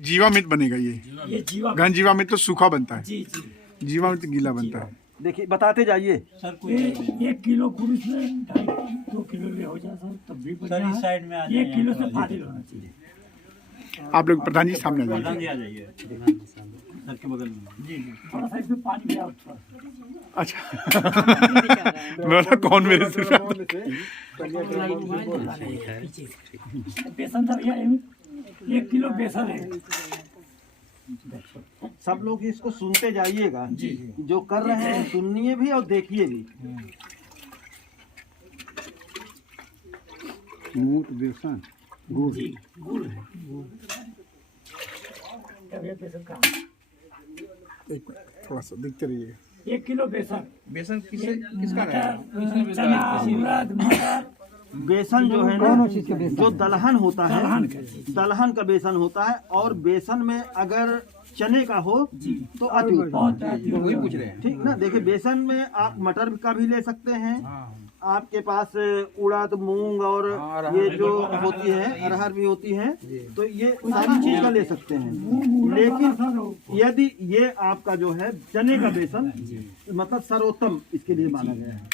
जीवामृत बनेगा ये जीवामृत, घन जीवामृत तो सूखा बनता है, जी जी। जीवामृत गीला बनता है। देखिए बताते जाइए सर ये 1 किलो गुड़ इसमें 2 किलो ले हो जाए सर, तब भी बढ़िया है। साइड में आ 1 किलो से फाजिल होना चाहिए। आप लोग प्रधान जी सामने आ जाइए। आ जाइए सर के बगल में। जी जी, थोड़ा सा इसमें पानी भी आओ थोड़ा सा। अच्छा बोला कौन मेरे से बेसन था भैया, 1 किलो बेसन है। सब लोग इसको सुनते जाइएगा, जी जो कर रहे हैं सुनिए भी और देखिए भी। मूट बेसन गुड़ जी, गुड़ है। भैया बेसन का एक थोड़ा सा देखते रहिएगा। 1 किलो बेसन किसका मटर, चना, उड़द, मटर, बेसन जो है ना, जो दलहन होता है, दलहन का बेसन होता है। और बेसन में अगर चने का हो तो अति उत्तम। वही पूछ रहे हैं। ठीक ना। देखिए बेसन में आप मटर का भी ले सकते हैं, आपके पास उड़द, मूंग और ये जो होती है अरहर भी होती है, तो ये सारी चीज का ले सकते हैं। लेकिन यदि ये आपका जो है चने का बेसन मतलब सर्वोत्तम इसके लिए माना गया है।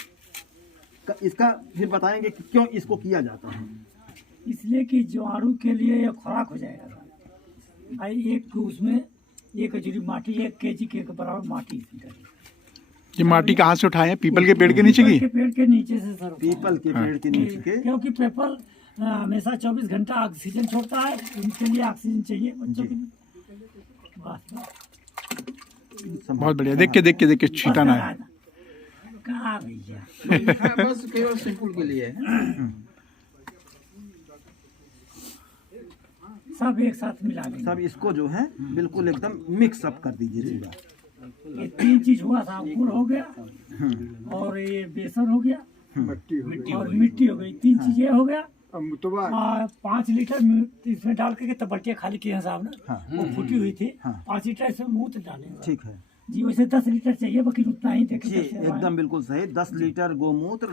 इसका फिर बताएंगे कि क्यों इसको किया जाता है। इसलिए कि ज्वारू के लिए ये खुराक हो जाएगा। एक उसमें 1 कचौरी माटी, 1 केजी के बराबर माटी इसमें डालिए। ये माटी कहाँ से उठाए हैं? पीपल के पेड़ के नीचे की? पीपल के पेड़ के नीचे से सर। पीपल के पेड़ के नीचे के, क्योंकि पीपल हमेशा 24 घंटा ऑक्सीजन छोड़ता है, उनके लिए ऑक्सीजन चाहिए बच्चों के लिए। बस बहुत बढ़िया। देख के छीटाना है। कहाँ भैया, बस केवल सिंपल के लिए है। सब एक साथ मिला देंगे। सब इसको जो है बिल्कुल एकदम मिक्स अप कर दीजिए। ये 3 चीज हुआ था, गुड़ हो गया और ये बेसन हो गया और मिट्टी हो गई। 3 चीजें हो गया। 5 लीटर इसमें डाल के तब बटिया खाली किए हिसाब ना, वो फूटी हुई थी। 5 लीटर इसमें मूत डालेंगे। ठीक है जी, वैसे 10 लीटर चाहिए, बाकी उतना ही जी, एकदम बिल्कुल सही। 10 लीटर गोमूत्र,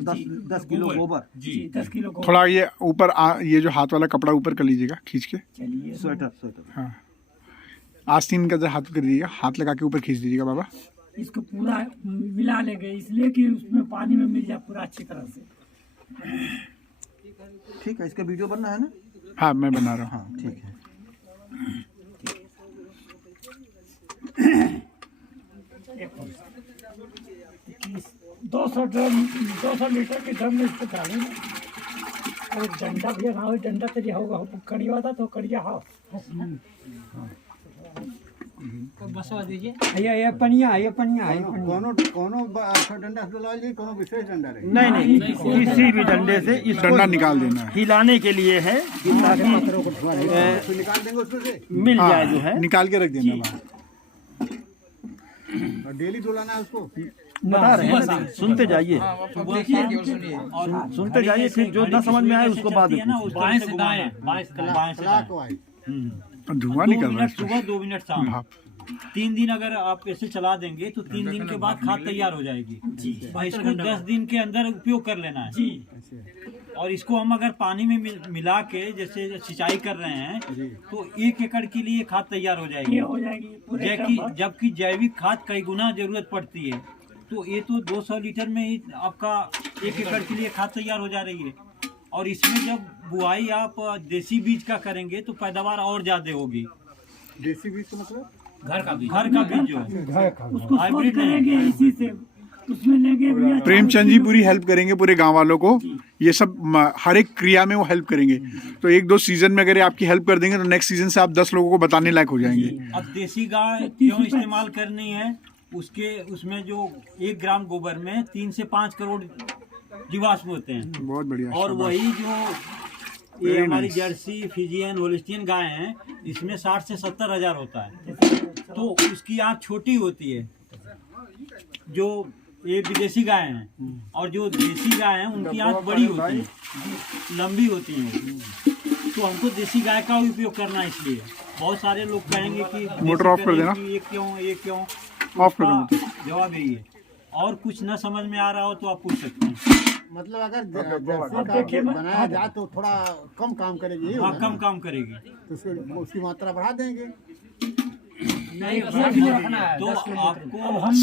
10 किलो गोबर। जी 10 किलो गोबर। थोड़ा ये ऊपर ये जो हाथ वाला कपड़ा ऊपर कर लीजिएगा खींच के। चलिए स्वेटर। हाँ, आस्तीन का हाथ कर दीजिएगा, हाथ लगा के ऊपर खींच दीजिएगा बाबा। इसको पूरा मिला लेंगे, इसलिए कि उसमें पानी में मिल जाए पूरा अच्छी तरह से। ठीक है, इसका वीडियो बनना है ना? हाँ मैं बना रहा हूँ। हाँ ठीक है। 200 लीटर के ड्रम में इसको डालेंगे। और डंडा भी ना हो, डंडा तेरी होगा कड़िया था तो कड़िया हो। बसवा दीजिए। ये पनिया कोनो डंडा से ला ली, कोनो विशेष डंडा रहे। नहीं, किसी भी डंडे से इसको डंडा निकाल देना है। हिलाने के लिए है कि ताकि निकाल देंगे उसमें से मिल जाए जो है। निकाल के रख देना बाहर। और डेली धुलाना है उसको। बता रहे हैं ना, सुनते जाइए, देखिए केवल सुनिए। और सुनते जाइए, फिर जो ना समझ में आए उसको बाद में पूछिए। बाएं से दाएं, बाएं से दाएं। धुआं निकल रहा है। सुबह 2 मिनट शाम। भाप। 3 दिन अगर आप ऐसे चला देंगे तो 3 दिन के बाद खाद तैयार हो जाएगी। और इसको 10 दिन के अंदर उपयोग कर लेना है। जी, और इसको हम अगर पानी में मिला के जैसे सिंचाई कर रहे हैं तो 1 एकड़ के लिए खाद तैयार हो ये जाएगी। हो जाएगी पूरे ड्रम पर। जबकि जैविक खाद कई गुना जरूरत पड़ती है। तो ये तो 200 लीटर में ही आपका 1 एकड़ के लिए खाद तैयार हो जा रही है। और इसमें जब बुआई आप देसी बीज का करेंगे तो पैदावार और ज्यादा होगी। देसी बीज का मतलब घर का बीज जो है उसको हाइब्रिड सोच नहीं। करेंगे इसी से, उसमें लेंगे भैया। प्रेमचंद जी पूरी हेल्प करेंगे पूरे गांव वालों को। ये सब हर एक क्रिया में वो हेल्प करेंगे। तो 1-2 सीजन में अगर ये आपकी हेल्प कर देंगे तो नेक्स्ट सीजन से आप 10 लोगों को बताने लायक हो जाएंगे। अब देसी गाय क्यों इस्तेमाल करनी है? उसमें जो 1 ग्राम गोबर में 3 से 5 करोड़ जीवाश्म होते हैं। बहुत बढ़िया। और वही जो ये हमारी जर्सी, फिजियन, होलिस्टियन गाय हैं, इसमें 60 से 70 हजार होता है। तो उसकी आँख छोटी होती है, जो ये विदेशी गाय हैं। और जो देसी गाय हैं उनकी आँख बड़ी होती है, लंबी होती है। तो हमको देसी गाय का उपयोग करना है। इसलिए बहुत सारे लोग कहेंगे कि मोटर ऑफ कर देना। ये क्यों ऑफ कर दो। जवाब यही है। और कुछ न समझ में आ रहा हो तो आप पूछ सकते हैं। मतलब अगर अब देखिए मैं- बनाया जाए तो थोड़ा कम काम करेगी ये हाँ होगा कम ना? काम करेगी। तो उसकी मात्रा बढ़ा देंगे। तो आपको अब हम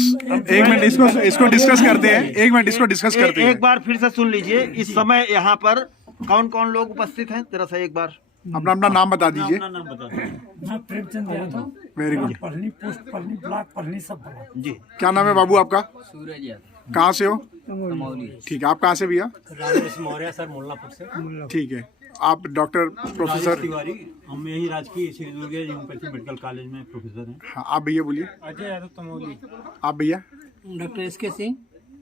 एक मिनट इसको डिस्कस करते हैं, एक मिनट इसको डिस्कस करते हैं। एक बार फिर से सुन लीजिए, इस समय यहाँ पर कौन कौन लोग उपस्थित हैं, जरा सा एक बार अपना अपना नाम बता दीजिए। अपना नाम बता दो। मैं प्रेमचंद यादव, वेरी गुड। पढ़नी पोस्ट, पढ़नी ब्लॉक, पढ़नी सब बना। जी। क्या नाम है बाबू आपका? सूरज यादव कहाँ से हो? तमौली। ठीक है, आप कहाँ से भैया? राजेश मौर्य सर मुल्लापुर से। ठीक है, आप डॉक्टर प्रोफेसर? तिवारी, हम यही राजकीय Shri Durga homeopathy medical college में प्रोफेसर हैं। हाँ, आप भैया बोलिए। अजय यादव तमौली। आप भैया? Doctor S K. सिंह,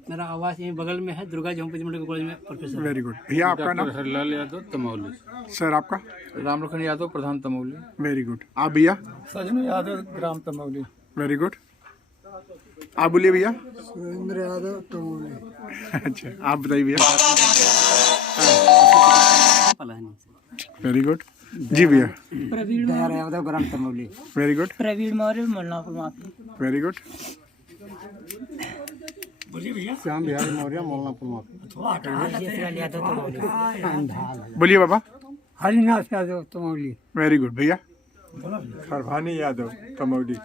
मेरा आवास यहीं बगल में है, दुर्गा होम्योपैथी मेडिकल कॉलेज में प्रोफेसर। Very good. भैया आपका नाम? हरलाल यादव तमौली। सर आपका? रामलखन यादव प्रधान तमौली। Very good. आप भैया? सजन यादव ग्राम तमौली। Very good. आप बोलिए भैया। सुरेंद्र यादव तमौली। अच्छा, आप बताइए भैया। Very good. जी भैया। प्रवीण यादव ग्राम Tamauli. Very good, Pravin Maurya Mullapur. Very good. बोलिए भैया। श्याम बिहारी मौर्य मोलनापुर माफी। यादव तमौली। बोलिए बाबा। हरिनाथ यादव तमौली। Very good. भैया? सरभानी यादव तमौली।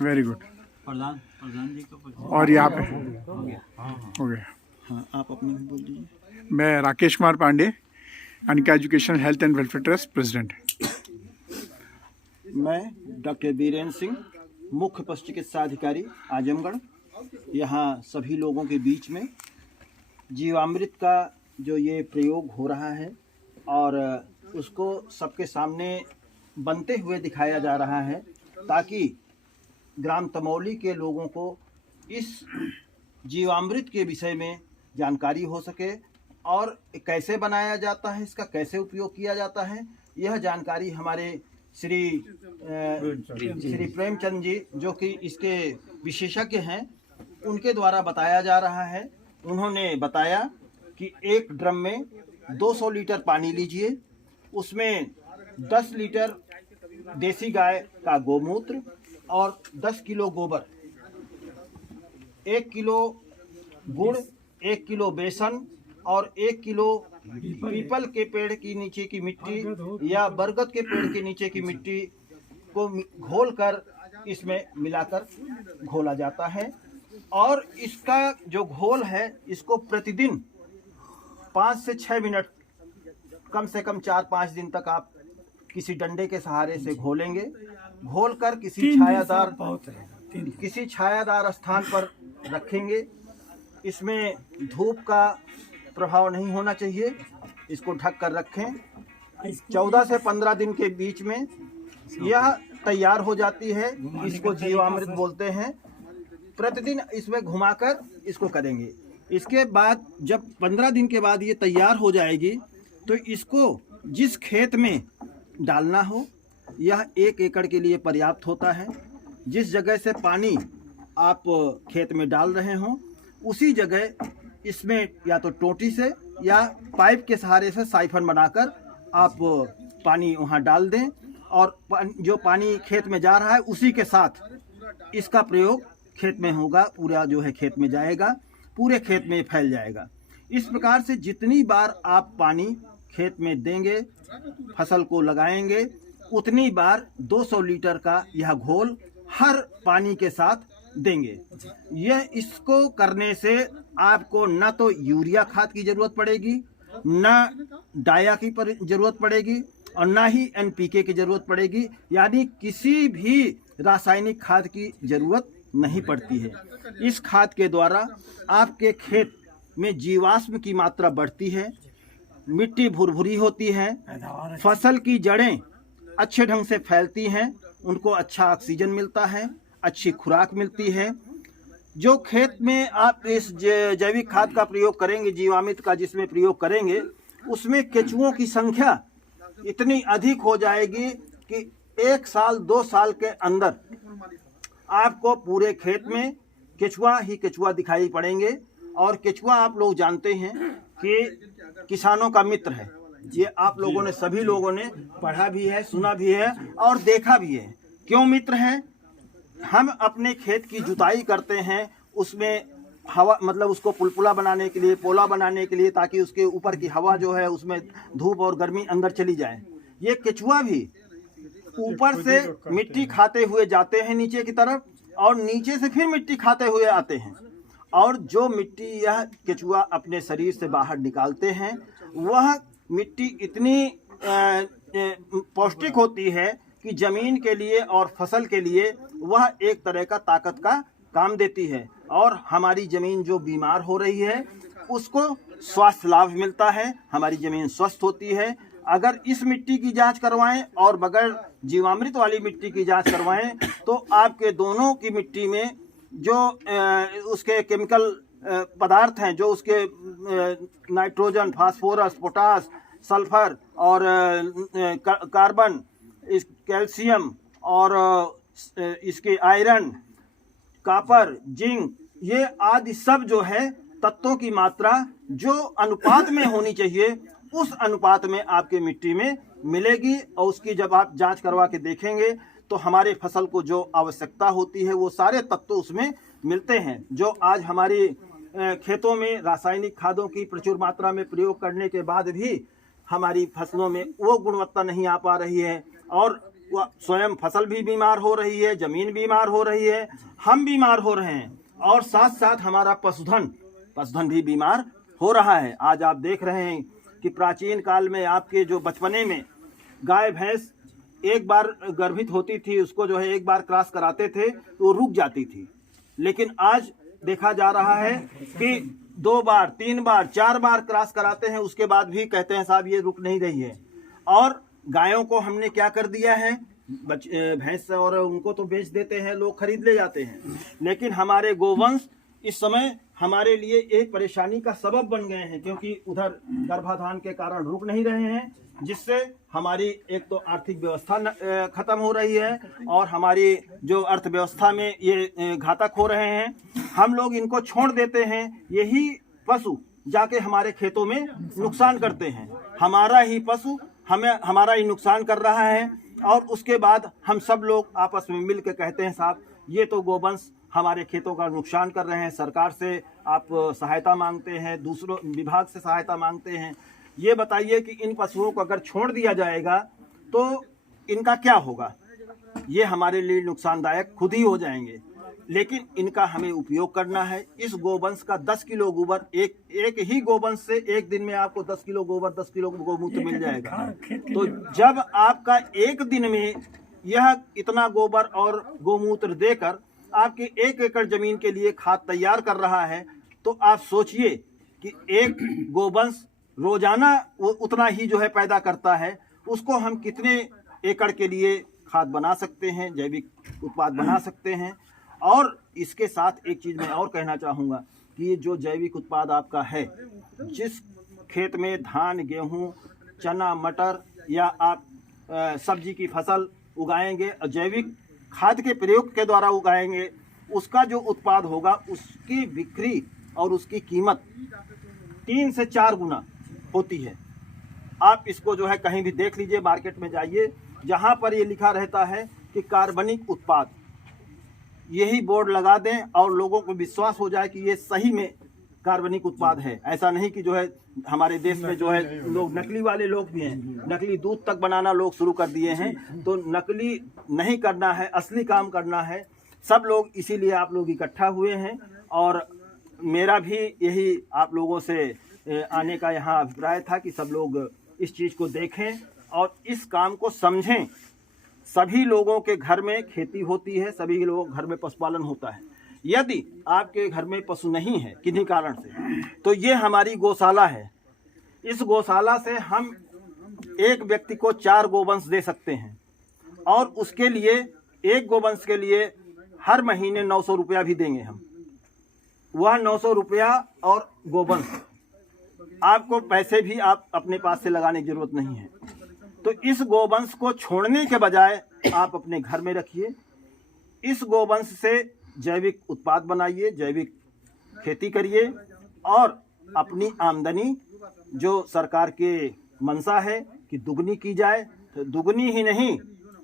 Very good. प्रधान जी को और यहाँ पे हो गया। हाँ, आप अपने भी बोल दीजिए। मैं Rakesh Kumar Pandey, Anika education health and welfare trust president. मैं डॉक्टर बीरेन सिंह, मुख्य पशु चिकित्सा अधिकारी आजमगढ़। यहाँ सभी लोगों के बीच में जीवामृत का जो ये प्रयोग हो रहा है और उसको सबके सामने बनते हुए दिखाया जा रहा है, ताकि ग्राम तमौली के लोगों को इस जीवामृत के विषय में जानकारी हो सके और कैसे बनाया जाता है, इसका कैसे उपयोग किया जाता है, यह जानकारी हमारे श्री प्रेमचंद जी, जो कि इसके विशेषज्ञ हैं, उनके द्वारा बताया जा रहा है। उन्होंने बताया कि एक ड्रम में 200 लीटर पानी लीजिए, उसमें 10 लीटर देसी गाय का गोमूत्र और 10 किलो गोबर, 1 किलो गुड़, 1 किलो बेसन और 1 किलो पीपल के पेड़ की नीचे की मिट्टी या बरगद के पेड़ के नीचे की मिट्टी को घोलकर इसमें मिलाकर घोला जाता है। और इसका जो घोल है, इसको प्रतिदिन 5 से 6 मिनट, कम से कम 4-5 दिन तक आप किसी डंडे के सहारे से घोलेंगे। घोलकर किसी छायादार स्थान पर रखेंगे। इसमें धूप का प्रभाव नहीं होना चाहिए, इसको ढक कर रखें। 14 से 15 दिन के बीच में यह तैयार हो जाती है, इसको जीवामृत बोलते हैं। प्रतिदिन इसमें घुमाकर इसको करेंगे। इसके बाद जब 15 दिन के बाद ये तैयार हो जाएगी, तो इसको जिस खेत में डालना हो, यह 1 एकड़ के लिए पर्याप्त होता है। जिस जगह से पानी आप खेत में डाल रहे हों, उसी जगह इसमें या तो टोटी से या पाइप के सहारे से साइफन बनाकर आप पानी वहाँ डाल दें, और जो पानी खेत में जा रहा है उसी के साथ इसका प्रयोग खेत में होगा। पूरा जो है खेत में जाएगा, पूरे खेत में फैल जाएगा। इस प्रकार से जितनी बार आप पानी खेत में देंगे, फसल को लगाएंगे, उतनी बार 200 लीटर का यह घोल हर पानी के साथ देंगे। यह इसको करने से आपको न तो यूरिया खाद की ज़रूरत पड़ेगी, न डाया की ज़रूरत पड़ेगी, और ना ही NPK की ज़रूरत पड़ेगी, यानी किसी भी रासायनिक खाद की ज़रूरत नहीं पड़ती है। इस खाद के द्वारा आपके खेत में जीवाश्म की मात्रा बढ़ती है, मिट्टी भुरभुरी होती है, फसल की जड़ें अच्छे ढंग से फैलती हैं, उनको अच्छा ऑक्सीजन मिलता है, अच्छी खुराक मिलती है। जो खेत में आप इस जैविक खाद का प्रयोग करेंगे, जीवामृत का जिसमें प्रयोग करेंगे, उसमें केंचुओं की संख्या इतनी अधिक हो जाएगी कि 1 साल 2 साल के अंदर आपको पूरे खेत में केचुआ ही केचुआ दिखाई पड़ेंगे। और केचुआ आप लोग जानते हैं कि किसानों का मित्र है। ये आप लोगों ने, सभी लोगों ने पढ़ा भी है, सुना भी है और देखा भी है। क्यों मित्र है? हम अपने खेत की जुताई करते हैं, उसमें हवा मतलब उसको पुलपुला बनाने के लिए, पोला बनाने के लिए, ताकि उसके ऊपर की हवा जो है उसमें धूप और गर्मी अंदर चली जाए। ये केचुआ भी ऊपर से मिट्टी खाते हुए जाते हैं नीचे की तरफ, और नीचे से फिर मिट्टी खाते हुए आते हैं, और जो मिट्टी यह केचुआ अपने शरीर से बाहर निकालते हैं वह मिट्टी इतनी पौष्टिक होती है कि जमीन के लिए और फसल के लिए वह एक तरह का ताकत का काम देती है, और हमारी जमीन जो बीमार हो रही है उसको स्वास्थ्य लाभ मिलता है, हमारी जमीन स्वस्थ होती है। अगर इस मिट्टी की जांच करवाएं और बगैर जीवामृत वाली मिट्टी की जांच करवाएं तो आपके दोनों की मिट्टी में जो उसके केमिकल पदार्थ हैं, जो उसके नाइट्रोजन, फास्फोरस, पोटास, सल्फर और कार्बन, कैल्शियम और इसके आयरन, कॉपर, जिंक, ये आदि सब जो है तत्वों की मात्रा जो अनुपात में होनी चाहिए उस अनुपात में आपके मिट्टी में मिलेगी, और उसकी जब आप जांच करवा के देखेंगे तो हमारे फसल को जो आवश्यकता होती है वो सारे तत्व उसमें मिलते हैं। जो आज हमारी खेतों में रासायनिक खादों की प्रचुर मात्रा में प्रयोग करने के बाद भी हमारी फसलों में वो गुणवत्ता नहीं आ पा रही है, और स्वयं फसल भी बीमार हो रही है, जमीन बीमार हो रही है, हम बीमार हो रहे हैं, और साथ साथ हमारा पशुधन भी बीमार हो रहा है। आज आप देख रहे हैं कि प्राचीन काल में आपके जो बचपने में गाय भैंस एक बार गर्भित होती थी, उसको जो है एक बार क्रॉस कराते थे तो वो रुक जाती थी, लेकिन आज देखा जा रहा है कि 2 बार, 3 बार, 4 बार क्रॉस कराते हैं, उसके बाद भी कहते हैं साहब ये रुक नहीं रही है। और गायों को हमने क्या कर दिया है, भैंस और उनको तो बेच देते हैं, लोग खरीद ले जाते हैं, लेकिन हमारे गोवंश इस समय हमारे लिए एक परेशानी का सबब बन गए हैं, क्योंकि उधर गर्भाधान के कारण रुक नहीं रहे हैं, जिससे हमारी एक तो आर्थिक व्यवस्था खत्म हो रही है और हमारी जो अर्थव्यवस्था में ये घातक हो रहे हैं। हम लोग इनको छोड़ देते हैं, यही पशु जाके हमारे खेतों में नुकसान करते हैं, हमारा ही पशु हमारा ही नुकसान कर रहा है, और उसके बाद हम सब लोग आपस में मिल के कहते हैं साहब ये तो गोवंश हमारे खेतों का नुकसान कर रहे हैं, सरकार से आप सहायता मांगते हैं, दूसरों विभाग से सहायता मांगते हैं। ये बताइए कि इन पशुओं को अगर छोड़ दिया जाएगा तो इनका क्या होगा? ये हमारे लिए नुकसानदायक खुद ही हो जाएंगे, लेकिन इनका हमें उपयोग करना है। इस गोवंश का 10 किलो गोबर, एक ही गोवंश से एक दिन में आपको 10 किलो गोबर, 10 किलो गोमूत्र मिल जाएगा। तो जब आपका एक दिन में यह इतना गोबर और गोमूत्र देकर आपके 1 एकड़ जमीन के लिए खाद तैयार कर रहा है, तो आप सोचिए कि एक गोवंश रोजाना उतना ही जो है पैदा करता है, उसको हम कितने एकड़ के लिए खाद बना सकते हैं, जैविक उत्पाद बना सकते हैं। और इसके साथ एक चीज़ मैं और कहना चाहूँगा कि ये जो जैविक उत्पाद आपका है, जिस खेत में धान, गेहूँ, चना, मटर या आप सब्जी की फसल उगाएंगे और जैविक खाद के प्रयोग के द्वारा उगाएंगे, उसका जो उत्पाद होगा उसकी बिक्री और उसकी कीमत 3 से 4 गुना होती है। आप इसको जो है कहीं भी देख लीजिए, मार्केट में जाइए, जहाँ पर ये लिखा रहता है कि कार्बनिक उत्पाद, यही बोर्ड लगा दें और लोगों को विश्वास हो जाए कि ये सही में कार्बनिक उत्पाद है। ऐसा नहीं कि जो है हमारे देश में जो है लोग नकली वाले लोग भी हैं, नकली दूध तक बनाना लोग शुरू कर दिए हैं। तो नकली नहीं करना है, असली काम करना है। सब लोग इसीलिए आप लोग इकट्ठा हुए हैं, और मेरा भी यही आप लोगों से आने का यहाँ अभिप्राय था कि सब लोग इस चीज़ को देखें और इस काम को समझें। सभी लोगों के घर में खेती होती है, सभी लोग घर में पशुपालन होता है। यदि आपके घर में पशु नहीं है किन्हीं कारण से, तो ये हमारी गौशाला है। इस गौशाला से हम एक व्यक्ति को 4 गोवंश दे सकते हैं, और उसके लिए एक गोवंश के लिए हर महीने 900 रुपया भी देंगे हम। वह 900 रुपया और गोवंश, आपको पैसे भी आप अपने पास से लगाने की जरूरत नहीं है। तो इस गोवंश को छोड़ने के बजाय आप अपने घर में रखिए। इस गोवंश से जैविक उत्पाद बनाइए, जैविक खेती करिए, और अपनी आमदनी जो सरकार के मंशा है कि दुगनी की जाए, तो दुगनी ही नहीं,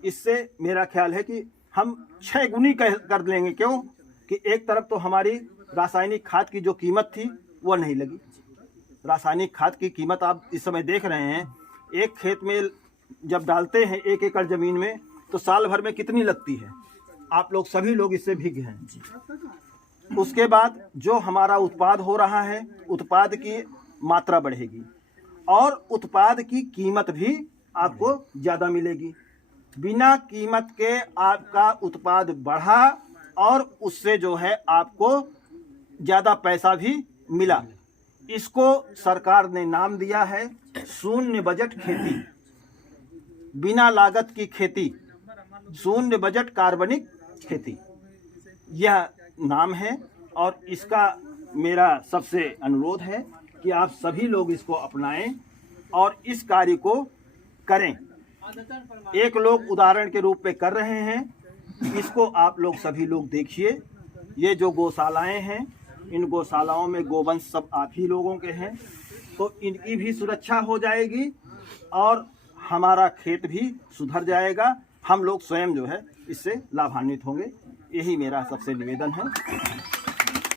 इससे मेरा ख्याल है कि हम 6 गुनी कर लेंगे। क्यों कि एक तरफ तो हमारी रासायनिक खाद की जो कीमत थी वो नहीं लगी। रासायनिक खाद की कीमत आप इस समय देख रहे हैं, एक खेत में जब डालते हैं 1 एकड़ ज़मीन में तो साल भर में कितनी लगती है, आप लोग सभी लोग इससे भीग हैं। उसके बाद जो हमारा उत्पाद हो रहा है, उत्पाद की मात्रा बढ़ेगी और उत्पाद की कीमत भी आपको ज़्यादा मिलेगी। बिना कीमत के आपका उत्पाद बढ़ा और उससे जो है आपको ज़्यादा पैसा भी मिला। इसको सरकार ने नाम दिया है शून्य बजट खेती, बिना लागत की खेती, शून्य बजट कार्बनिक खेती, यह नाम है। और इसका मेरा सबसे अनुरोध है कि आप सभी लोग इसको अपनाएं और इस कार्य को करें। एक लोग उदाहरण के रूप में कर रहे हैं, इसको आप लोग सभी लोग देखिए। ये जो गौशालाएं हैं, इन गौशालाओं में गोवंश सब आप ही लोगों के हैं, तो इनकी भी सुरक्षा हो जाएगी और हमारा खेत भी सुधर जाएगा। हम लोग स्वयं जो है इससे लाभान्वित होंगे। यही मेरा सबसे निवेदन है।